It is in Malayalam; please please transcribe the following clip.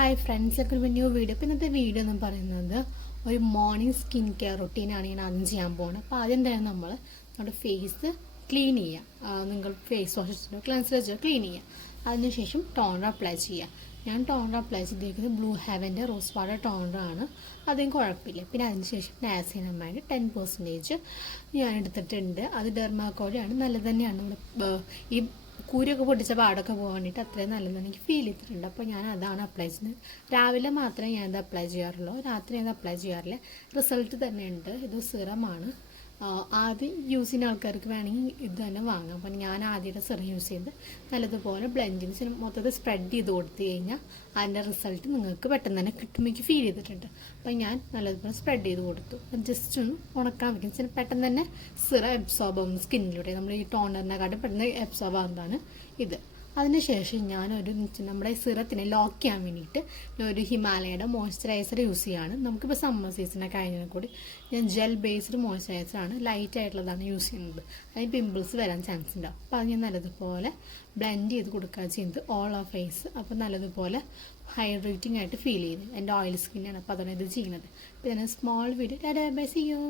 ഹായ് ഫ്രണ്ട്സ്, ഒക്കെ ഒരു ന്യൂ വീഡിയോ. അപ്പോൾ ഇന്നത്തെ വീഡിയോ എന്ന് പറയുന്നത് ഒരു മോർണിംഗ് സ്കിൻ കെയർ റൊട്ടീനാണ് ഞാൻ ആദ്യം ചെയ്യാൻ പോകുന്നത്. അപ്പോൾ ആദ്യം തന്നെ നമ്മൾ നമ്മുടെ ഫേസ് ക്ലീൻ ചെയ്യുക. നിങ്ങൾ ഫേസ് വാഷ് വെച്ചിട്ടോ ക്ലെൻസർ വെച്ചോ ക്ലീൻ ചെയ്യുക. അതിനുശേഷം ടോണർ അപ്ലൈ ചെയ്യുക. ഞാൻ ടോണർ അപ്ലൈ ചെയ്തിരിക്കുന്നത് ബ്ലൂ ഹെവൻ്റെ റോസ് വാട്ടർ ടോണറാണ്. അതും കുഴപ്പമില്ല. പിന്നെ അതിനുശേഷം നാസിനമൈഡ് 10% ഞാൻ എടുത്തിട്ടുണ്ട്. അത് ഡെർമാക്കോടെയാണ്, നല്ലത് തന്നെയാണ്. നമ്മുടെ ഈ കൂരൊക്കെ പൊട്ടിച്ച പാടൊക്കെ പോകാൻ വേണ്ടിയിട്ട് അത്രയും നല്ലതെന്ന് എനിക്ക് ഫീൽ ചെയ്തിട്ടുണ്ട്. അപ്പോൾ ഞാൻ അതാണ് അപ്ലൈ ചെയ്യുന്നത്. രാവിലെ മാത്രമേ ഞാനത് അപ്ലൈ ചെയ്യാറുള്ളൂ, രാത്രി അത് അപ്ലൈ ചെയ്യാറില്ല. റിസൾട്ട് തന്നെയുണ്ട്. ഇത് സിറമാണ്. ആദ്യം യൂസ് ചെയ്യുന്ന ആൾക്കാർക്ക് വേണമെങ്കിൽ ഇത് തന്നെ വാങ്ങാം. അപ്പം ഞാൻ ആദ്യമായിട്ട് സിറം യൂസ് ചെയ്ത് നല്ലതുപോലെ ബ്ലെൻഡിങ് മൊത്തത്തിൽ സ്പ്രെഡ് ചെയ്ത് കൊടുത്തു കഴിഞ്ഞാൽ അതിൻ്റെ റിസൾട്ട് നിങ്ങൾക്ക് പെട്ടെന്ന് തന്നെ കിട്ടുമ്പോൾ എനിക്ക് ഫീൽ ചെയ്തിട്ടുണ്ട്. അപ്പം ഞാൻ നല്ലതുപോലെ സ്പ്രെഡ് ചെയ്ത് കൊടുത്തു. ജസ്റ്റ് ഒന്ന് ഉണക്കാൻ വയ്ക്കും. പെട്ടെന്ന് തന്നെ സിറം അബ്സോർബ് ആവും സ്കിന്നിലൂടെ. നമ്മൾ ഈ ടോണറിനെക്കാട്ടും പെട്ടെന്ന് അബ്സോർബ് ആവുന്നതാണ് ഇത്. അതിനുശേഷം ഞാനൊരു നമ്മുടെ സിറത്തിനെ ലോക്ക് ചെയ്യാൻ വേണ്ടിയിട്ട് ഒരു ഹിമാലയയുടെ മോയ്സ്ചറൈസർ യൂസ് ചെയ്യുകയാണ്. നമുക്കിപ്പോൾ സമ്മർ സീസണൊക്കെ കഴിഞ്ഞാൽ കൂടി ഞാൻ ജെൽ ബേസ്ഡ് മോയ്സ്ചറൈസറാണ്, ലൈറ്റ് ആയിട്ടുള്ളതാണ് യൂസ് ചെയ്യുന്നത്. അതിന് പിമ്പിൾസ് വരാൻ ചാൻസ് ഉണ്ടാവും. അപ്പോൾ അത് ഞാൻ നല്ലതുപോലെ ബ്ലെൻഡ് ചെയ്ത് കൊടുക്കുക ചെയ്യുന്നത് ഓൾ ഓഫ് ഫേസ്. അപ്പോൾ നല്ലതുപോലെ ഹൈഡ്രേറ്റിംഗ് ആയിട്ട് ഫീൽ ചെയ്ത് എൻ്റെ ഓയിൽ സ്കിന്നാണ്. അപ്പോൾ അതാണ് ഇത് ചെയ്യുന്നത്. അപ്പോൾ ഞാൻ small video bye see U.